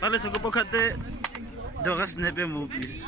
Pale se kopo khate doga snepe mo please.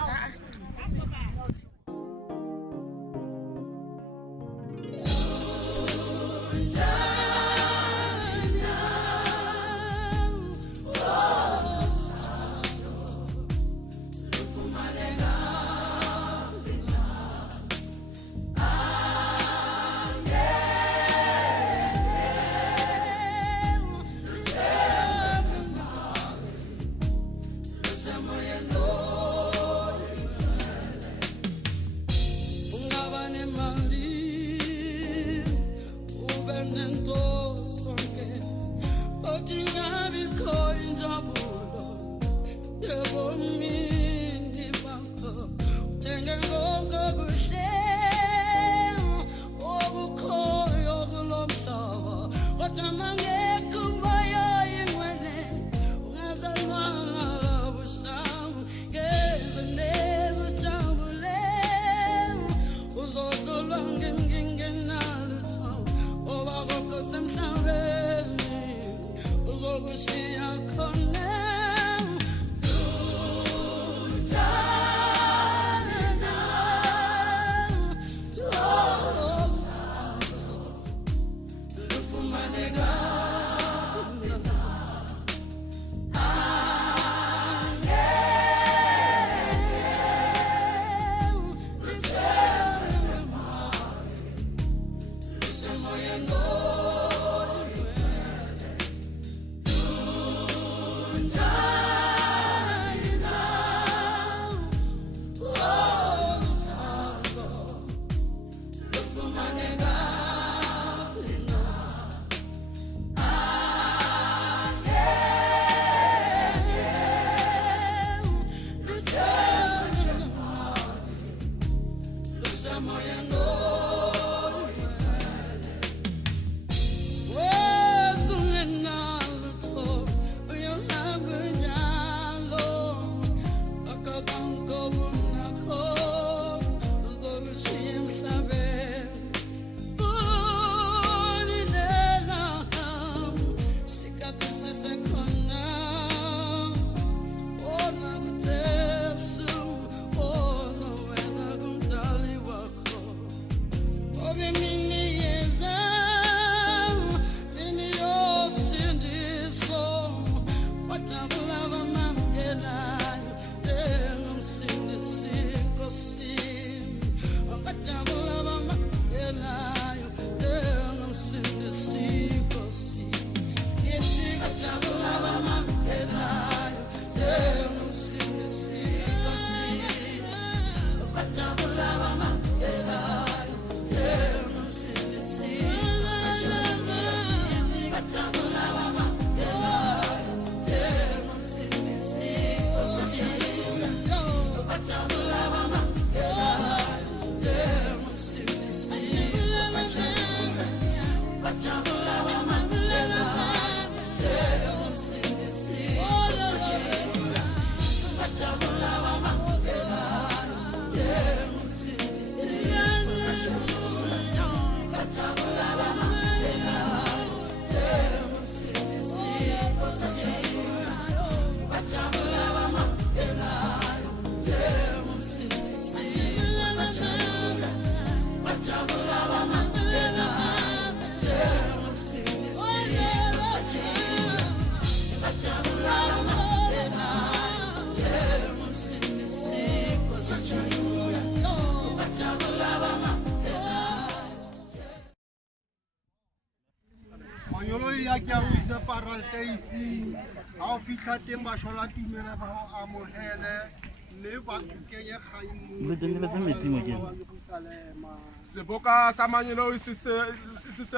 Seboka sa manyolo se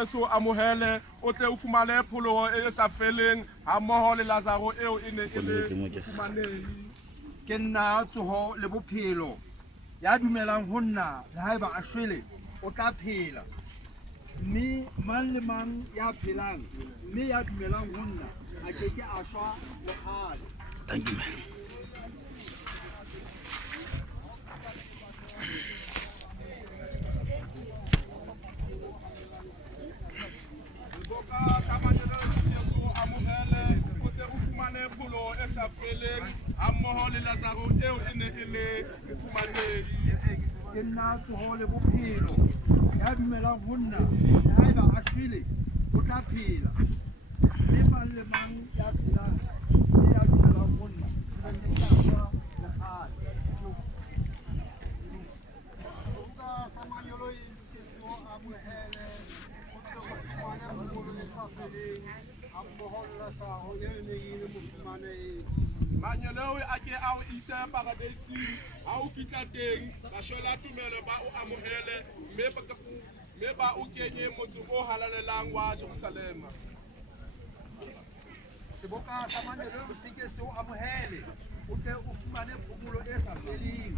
so amohele o tle o fumane pholoho e sa feleng ha mmoho le Lazaro eo e ne e le fumanehi. Ke nna tsoho le bophelo ya dumelang ho nna le haeba a shwele o tla phela, mme mang le mang ya phelang mme ya dumelang ho nna a ke ke a shwa le kgale. Thank you. Seboka sa manyolo se so amohele Lazaro eo e ne e le mofumanehi. Ke nna tsoho le bophelo ya dumelang ho nna le haeba a shwele o tla phela. Mme mang le mang ya phelang mme ya dumelang ho nna le tla le kgale. Manyolo a ke a o ise paradising ha o fihla teng bashola tumelo ba o amohele mme ba o kenye motseng o halalelang wa Jerusalema. Seboka sa manyolo se ke se o amohele o tle o fumane phomolo e sa feleng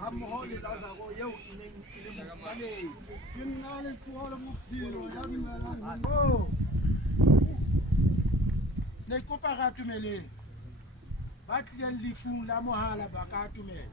hammoho le Lazaro eo e neng e le mofumanehi. Ke nna le tsoho le bophelo ya dumelang ho ne kopa ra tumeleng ba tlileng lefung la mohala ba ka tumela.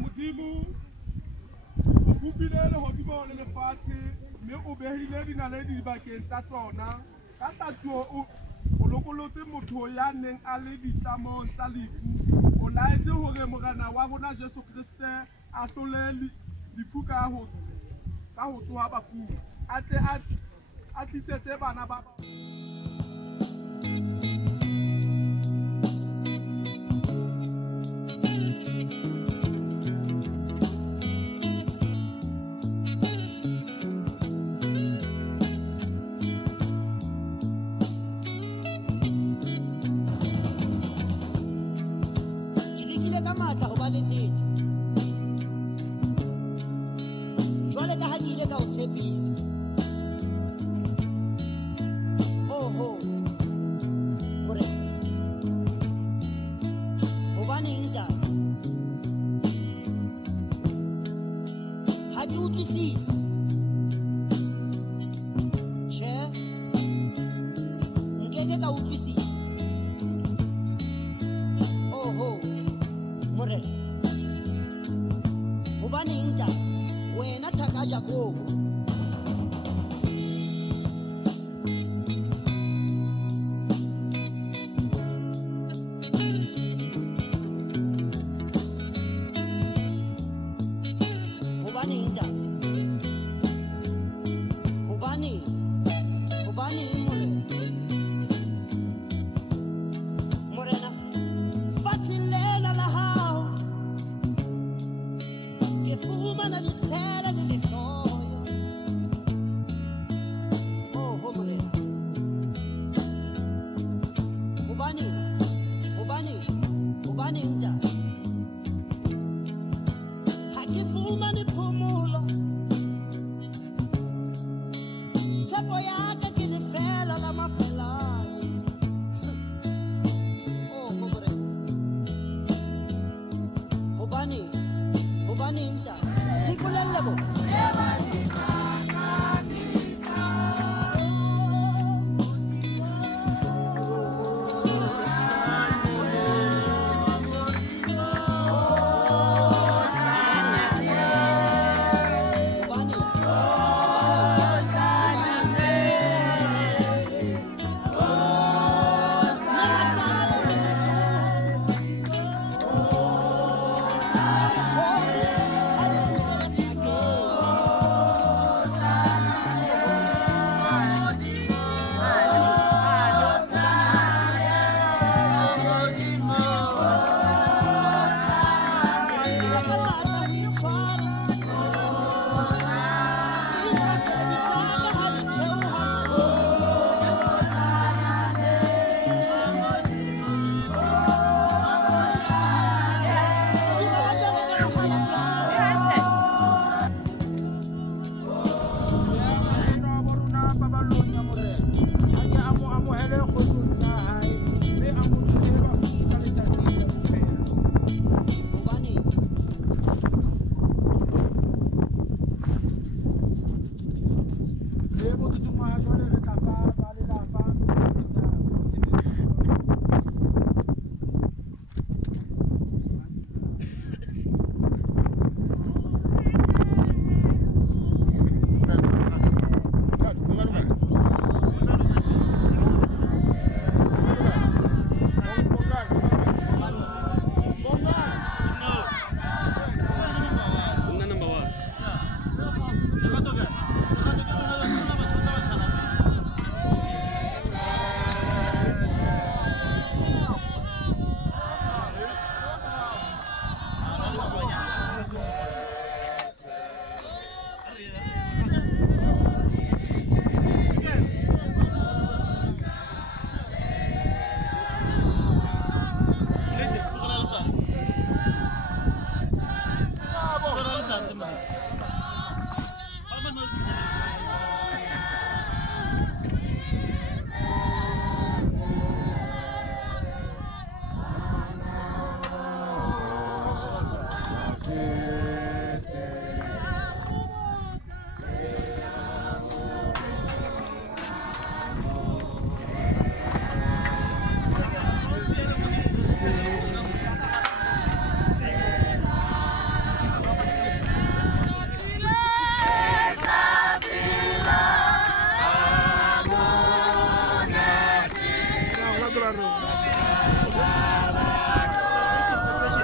Modimo o bupile lehodimo le lefatshe mme o behile dinaledi dibakeng tsa tsona. Ka tatuo o lokolotse motho ya neng a le ditlamong tsa lefu. O laetse hore morena wa rona Jesu Kriste a hlole lefu ka ho tsoha bafung, a tle a tlisetse bana ba Fumana di tela di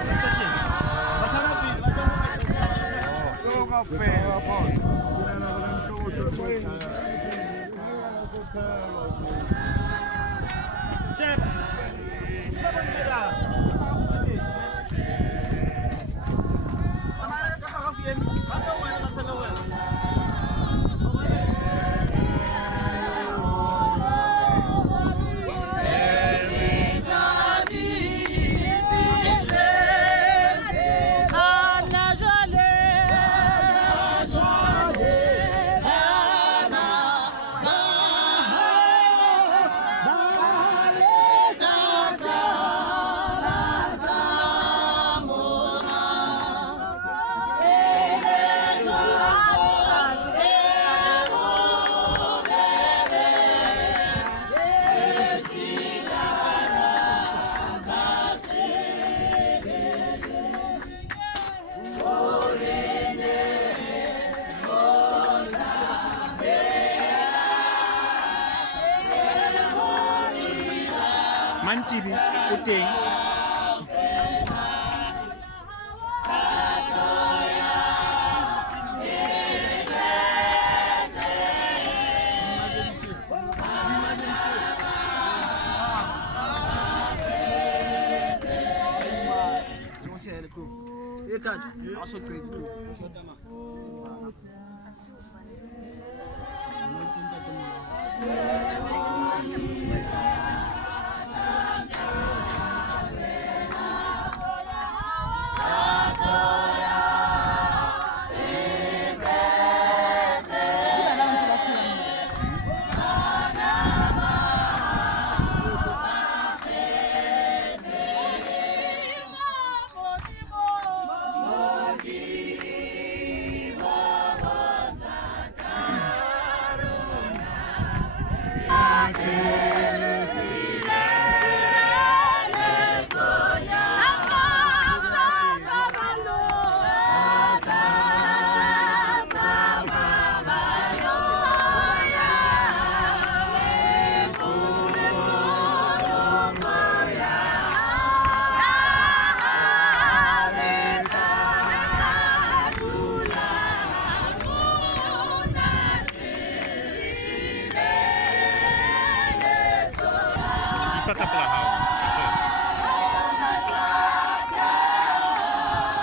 Succession. Bashana pele. So kaofela phone. Chef. Seven meter. Mantibi, o teng.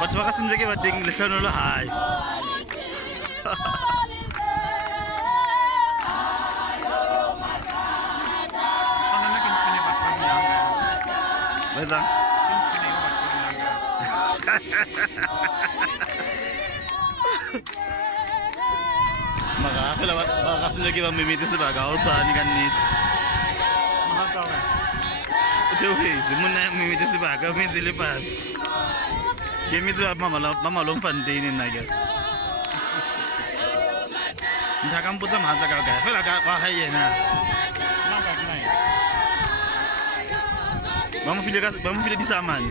Batho ba ka sentle ke ba teng letlhano le hae. Where's that? Maka fela ba ka sentle ke ba memetse sebaka o tshwane ka nnete. O theohetse monna memetse sebaka o metse le papi. Ke emetse ba Mamalong Fontaine nna ke. Ntha ka mpotsa mahatsa ka kae fela ka wa hae yena. Ba mo file disamane.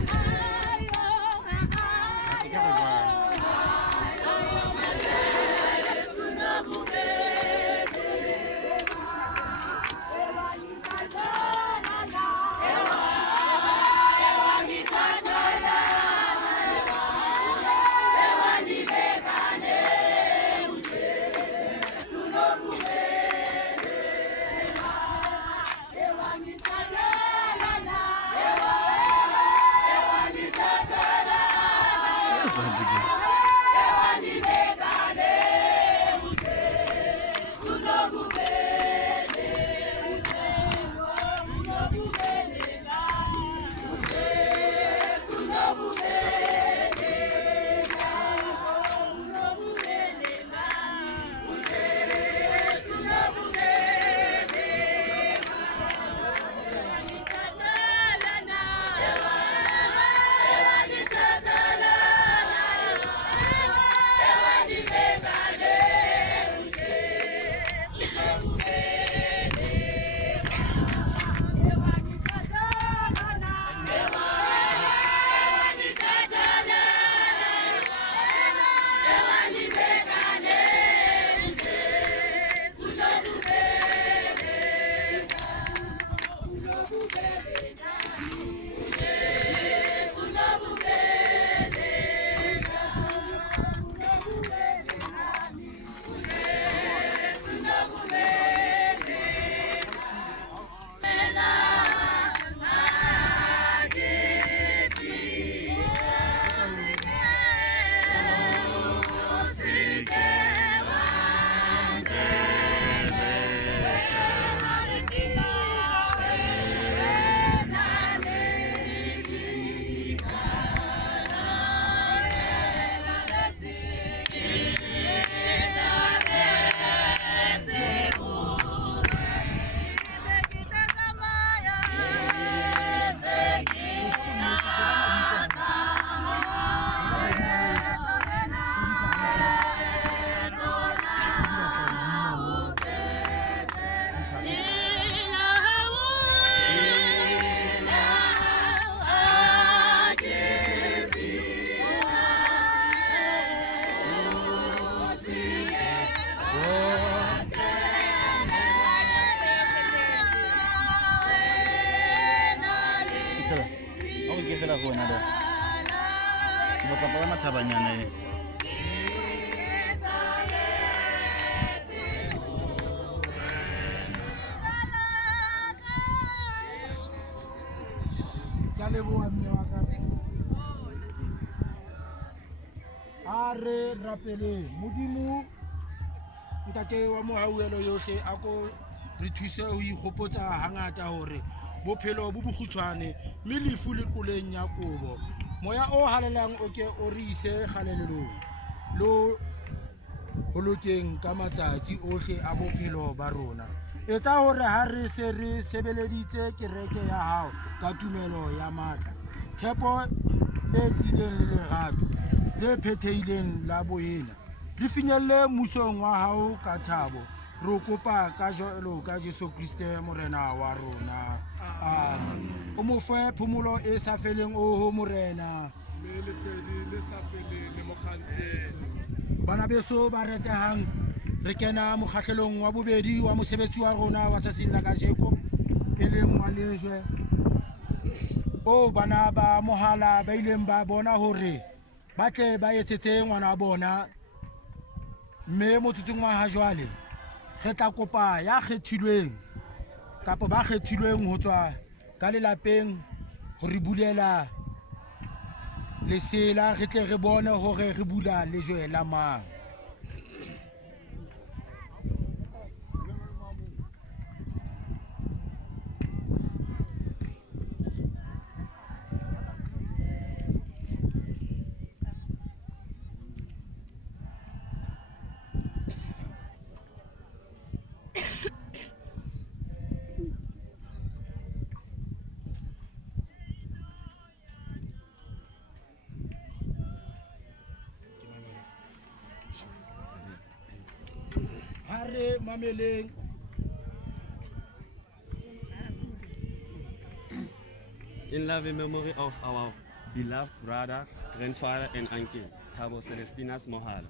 Are rapele modimo ntate wa mohauelo yohle a ko re thuse ho ikgopotsa hangata hore bophelo bo bokgutshwane mme lefu le qoleng ya kobo moya o halelang o ke o re ise kgalelelong lo holokeng ka matsatsi ohle a bophelo ba rona etsa hore ha re se re sebeleditse kereke ya hao ka tumelo ya matla tshepo e tileng le lerato le phethehileng la boena re finyelle musong wa hao ka thabo re kopa ka jwalo ka Jesu Kriste morena wa rona amen o mo fe phomolo e sa feleng o ho morena le sedi le sa feleng le mokgantsetsi bana beso ba retehang re kena mokgahlelong wa bobedi wa mosebetsi wa rona wa tsatsing la kajeko e leng wa lejwe o bana ba mohala ba ileng ba bona hore ba tle ba etsetse ngwana bona mme motsotsong wa ha jwale re tla kopa ya kgethilweng kapa ba kgethilweng ho tswa ka lelapeng ho re bulela lesela re tle re bone hore re bula lejwe la mang hare mameleng in loving memory of our beloved brother, grandfather and uncle, Thabo Celestinus Mohala.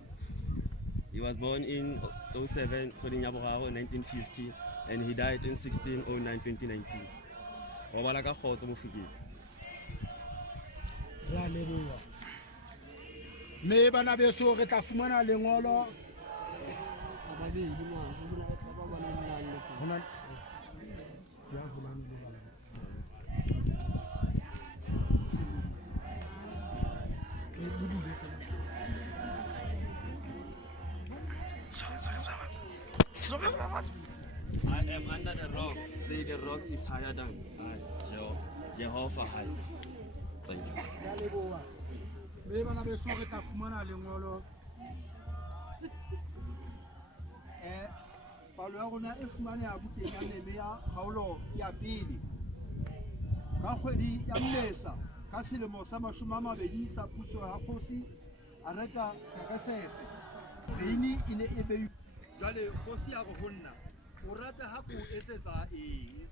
He was born in 07, 1950, and he died in 1609, 2019. Obalaka khotso Mofokeng. ra leboha me bana beso re tla fumana lengolo hona ya hona I am under the rock. Say the rocks is higher than I. Jehovah heights. Thank you. ya leboha me bana beso re tla fumana lengolo palo ya rona e fumaneha bukeng ya meme ya kgaolo ya pele ka kgwedi ya Mmesa ka selemo sa 20 sa puso ya kgosi a reka Thakasese beini e ne e be jwale kgosi ya go honna o rata ha ko etsetsa eng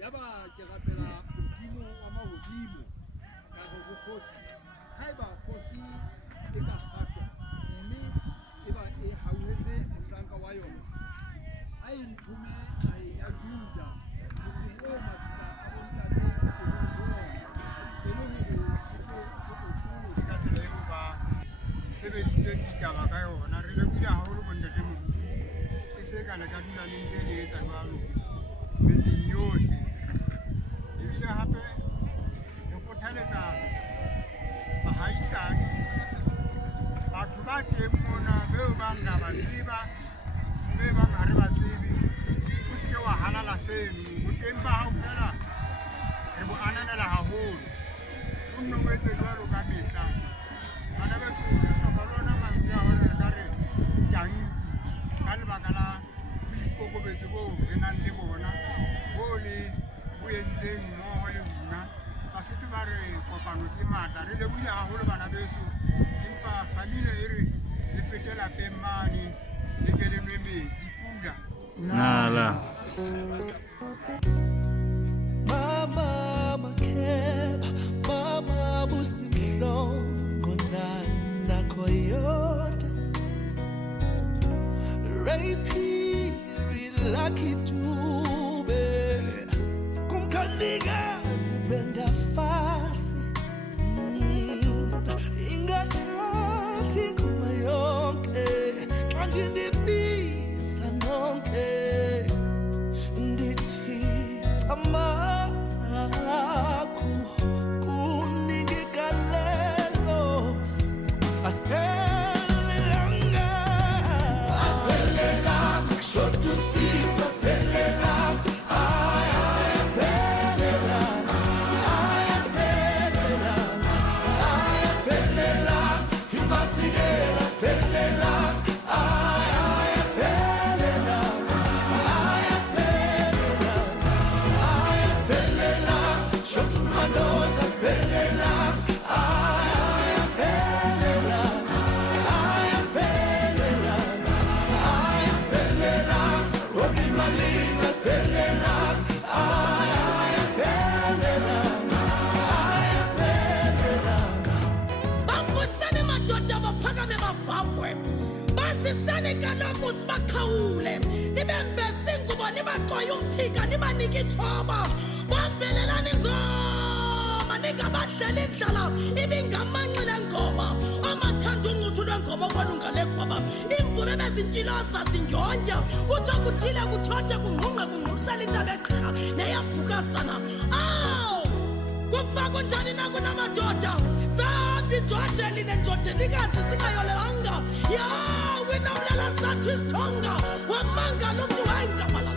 ya ba ke rapela modimo wa mahodimo ka go kgosi haeba kgosi e ka kgahlwa mme e ba e hauhetse mohlanka wa yona a e nthume a ya Juda motseng o matsika sebeditseng ditaba ka yona re lebohile haholo bontate Moruti e se ka le ka dula le ntse le etsa jwalo metseng yohle ebile hape re kgothaletsa bahaisane batho ba teng mona beo bang ra ba tseba be bang ha re ba tsebe o se ke wa halala seno ho teng ba hao fela re bo ananela haholo o nno o etse jwalo ka mehla bana beso re hloka lona mantswe a hore re ka re tanki ka lebaka la boikokobetso boo re nang le bona boo le bo entseng mmoho le rona basotho ba re kopano ke matla re lebohile haholo bana beso empa famile e re le fete lapeng mane le ke le nwe metsi pula Nala. Mama Makeba, Mama Busimhlongo Nana Coyote Ray Piri Lucky Dube Kumkaligazi Brenda Fassi Ingathathi kumayonke xa ndindibiza nonke ndithi amaku kuningi galelo asiphelelanga shotu sifisa asiphelelanga basisane kaloku sibakhawule nibembese ingubo nibaxwaye umthika nibanike ithoba bambelelani ingoma ningabadlali indlala ibingamanxile ngoma amathanda ungcuthu lwengoma okwanungalekhwaba imvume bezintshiloza zindyondya kutsho kuthile kuthotshe kungqungqe kungqumshela intaba eqha neyabhukazana awu kufakwa njani nakunamadoda zambi injoje linenjojelikazi singayolelanga ya winamlela sathu isithonga wamangala umntu wayingamalala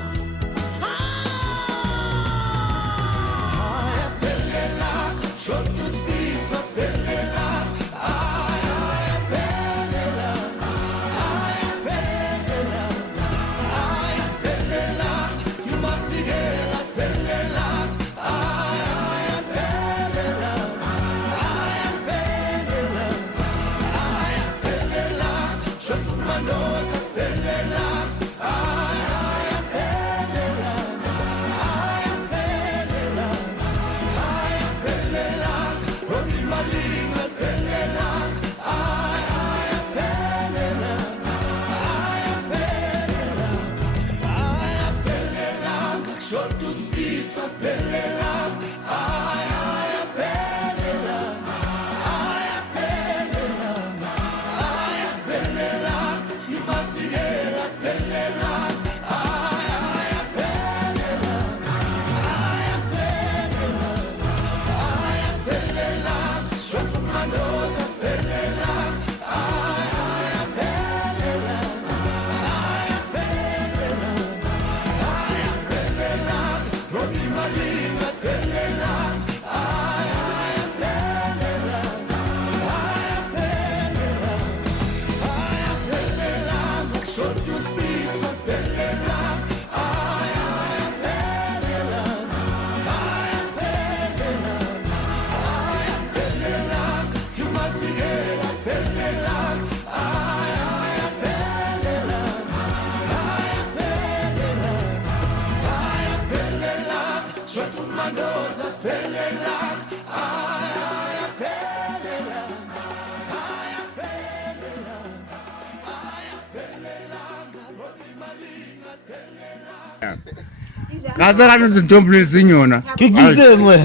Kazara no temple signona. Ke gitsengwe.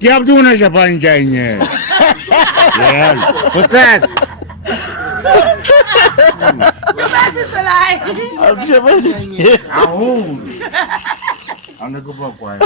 Ke abdu na japanje. Yeah. What's that? I'm sure. Au. Anda ke bua kwa.